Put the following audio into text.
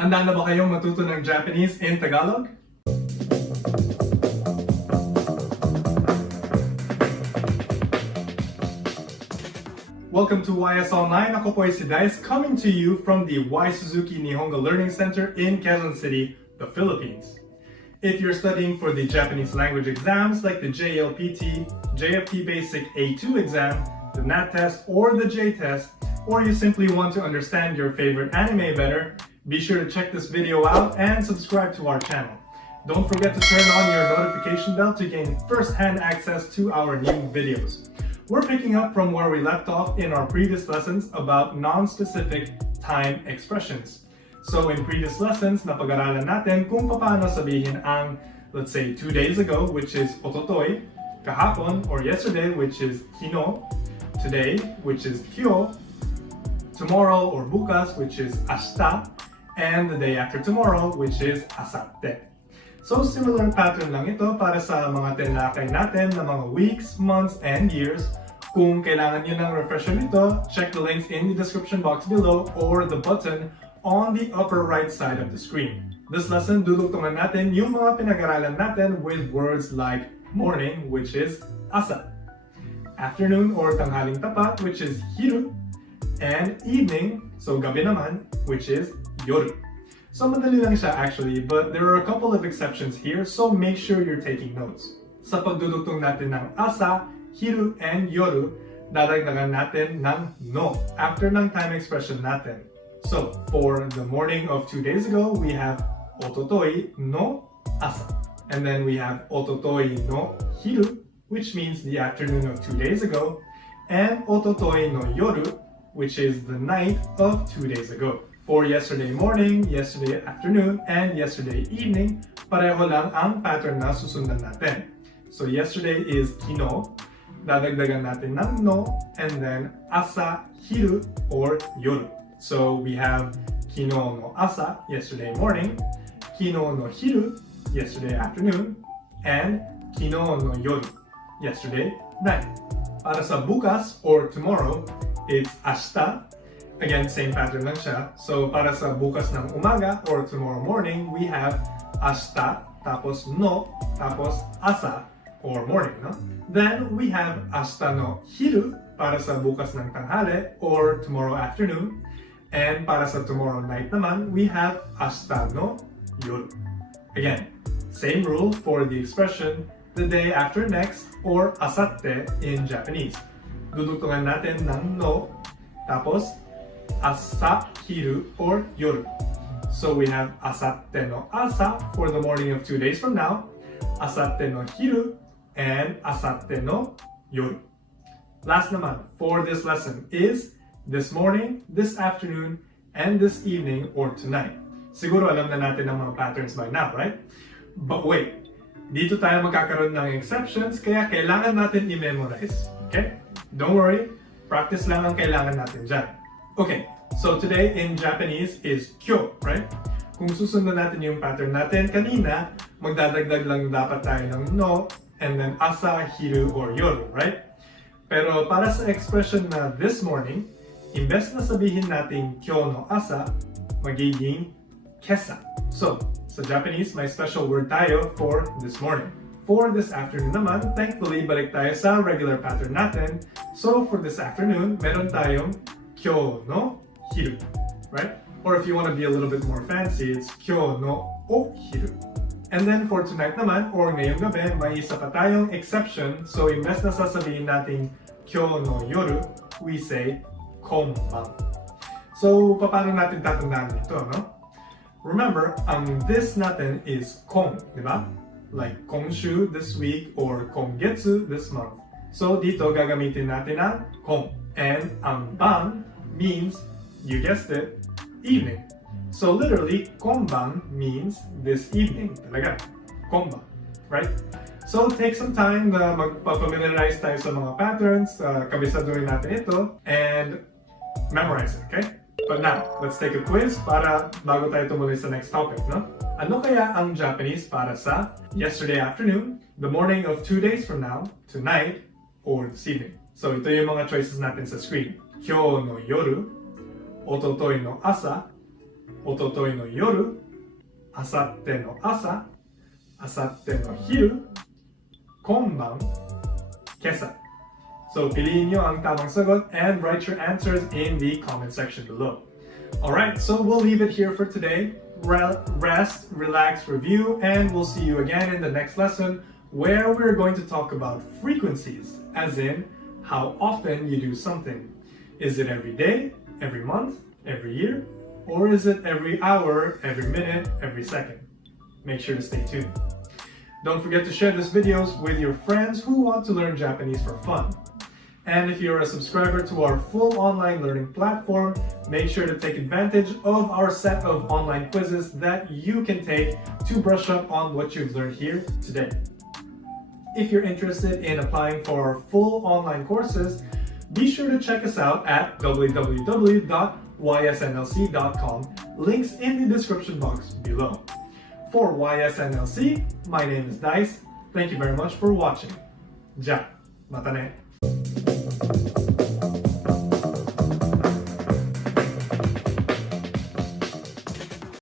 Handa na ba kayong matuto ng Japanese in Tagalog? Welcome to YS Online. Ako po ay si Dice, coming to you from the Suzuki Nihongo Learning Center in Quezon City, the Philippines. If you're studying for the Japanese language exams like the JLPT, JFT Basic A2 exam, the NAT-Test or the J-Test, or you simply want to understand your favorite anime better, be sure to check this video out and subscribe to our channel. Don't forget to turn on your notification bell to gain first-hand access to our new videos. We're picking up from where we left off in our previous lessons about non-specific time expressions. So in previous lessons, napag-aralan natin kung paano sabihin ang, let's say, 2 days ago, which is ototoy, kahapon, or yesterday, which is kino, today, which is kyo, tomorrow or bukas, which is ashita, and the day after tomorrow, which is asatte. So similar pattern lang ito para sa mga tinalakay natin na mga weeks, months, and years. Kung kailangan nyo ng refresher nito, check the links in the description box below or the button on the upper right side of the screen. This lesson, dudugtungan natin yung mga pinag-aralan natin with words like morning, which is asa, afternoon or tanghaling tapat, which is hiru, and evening, so gabi naman, which is yoru. So madali lang siya actually, but there are a couple of exceptions here, so make sure you're taking notes. Sa pagdudugtong natin ng asa, hiru, and yoru, dadagdagan natin ng no after ng time expression natin. So for the morning of 2 days ago, we have ototoy no asa. And then we have ototoy no hiru, which means the afternoon of 2 days ago, and ototoy no yoru, which is the night of 2 days ago. For yesterday morning, yesterday afternoon, and yesterday evening, pareho lang ang pattern na susundan natin. So yesterday is kino, dadagdagan natin ng no, and then asa, hiru, or yoru. So we have kino no asa, yesterday morning, kino no hiru, yesterday afternoon, and kino no yoru, yesterday night. Para sa bukas or tomorrow, it's ashita. Again, same pattern lang siya. So para sa bukas ng umaga or tomorrow morning, we have ashita, tapos no, tapos asa, or morning, no? Then we have ashita no hiru para sa bukas ng tanghali or tomorrow afternoon. And para sa tomorrow night naman, we have ashita no yoru. Again, same rule for the expression the day after next or asatte in Japanese. Dudugtungan natin ng no, tapos asa, hiru, or yoru. So we have asatte no asa for the morning of 2 days from now, asatte no hiru, and asatte no yoru. Last naman for this lesson is this morning, this afternoon, and this evening or tonight. Siguro alam na natin ang mga patterns by now, right? But wait, dito tayo magkakaroon ng exceptions kaya kailangan natin i-memorize. Okay? Don't worry, practice lang ang kailangan natin dyan. Okay, so today in Japanese is kyo, right? Kung susundan natin yung pattern natin kanina, magdadagdag lang dapat tayo ng no, and then asa, hiru, or yoru, right? Pero para sa expression na this morning, imbes na sabihin natin kyo no asa, magiging kesa. So, sa Japanese, may special word tayo for this morning. For this afternoon naman, thankfully, balik tayo sa regular pattern natin. So, for this afternoon, meron tayong kyo no hiru, right? Or if you want to be a little bit more fancy, it's kyo no o hiru. And then for tonight naman, or ngayong gabi, may isa pa tayong exception. So, imbes na sasabihin natin kyo no yoru, we say konban. So, paano natin tatandaan ito, no? Remember, ang this natin is kon, di ba? Like konshu this week or kongetsu this month. So, dito gagamitin natin ang kon. And ang ban means, you guessed it, evening. So literally, konban means this evening. Talaga, konban, right? So take some time na magpa-familiarize tayo sa mga patterns, kabisaduhin natin ito, and memorize it, okay? But now, let's take a quiz para bago tayo tumuloy sa next topic, no? Ano kaya ang Japanese para sa yesterday afternoon, the morning of 2 days from now, tonight, or this evening? So ito yung mga choices natin sa screen. Kyo no yoru, ototoy no asa, おとといの夜、あさっての朝、あさっての昼, 今晩, kesa. So piliin nyo ang tamang sagot and write your answers in the comment section below. Alright, so we'll leave it here for today. Rest, relax, review, and we'll see you again in the next lesson where we're going to talk about frequencies, as in how often you do something. Is it every day, every month, every year, or is it every hour, every minute, every second? Make sure to stay tuned. Don't forget to share this videos with your friends who want to learn Japanese for fun. And if you're a subscriber to our full online learning platform, make sure to take advantage of our set of online quizzes that you can take to brush up on what you've learned here today. If you're interested in applying for our full online courses, be sure to check us out at www.ysnlc.com, links in the description box below. For YSNLC, my name is Dice. Thank you very much for watching. Ja, mata ne.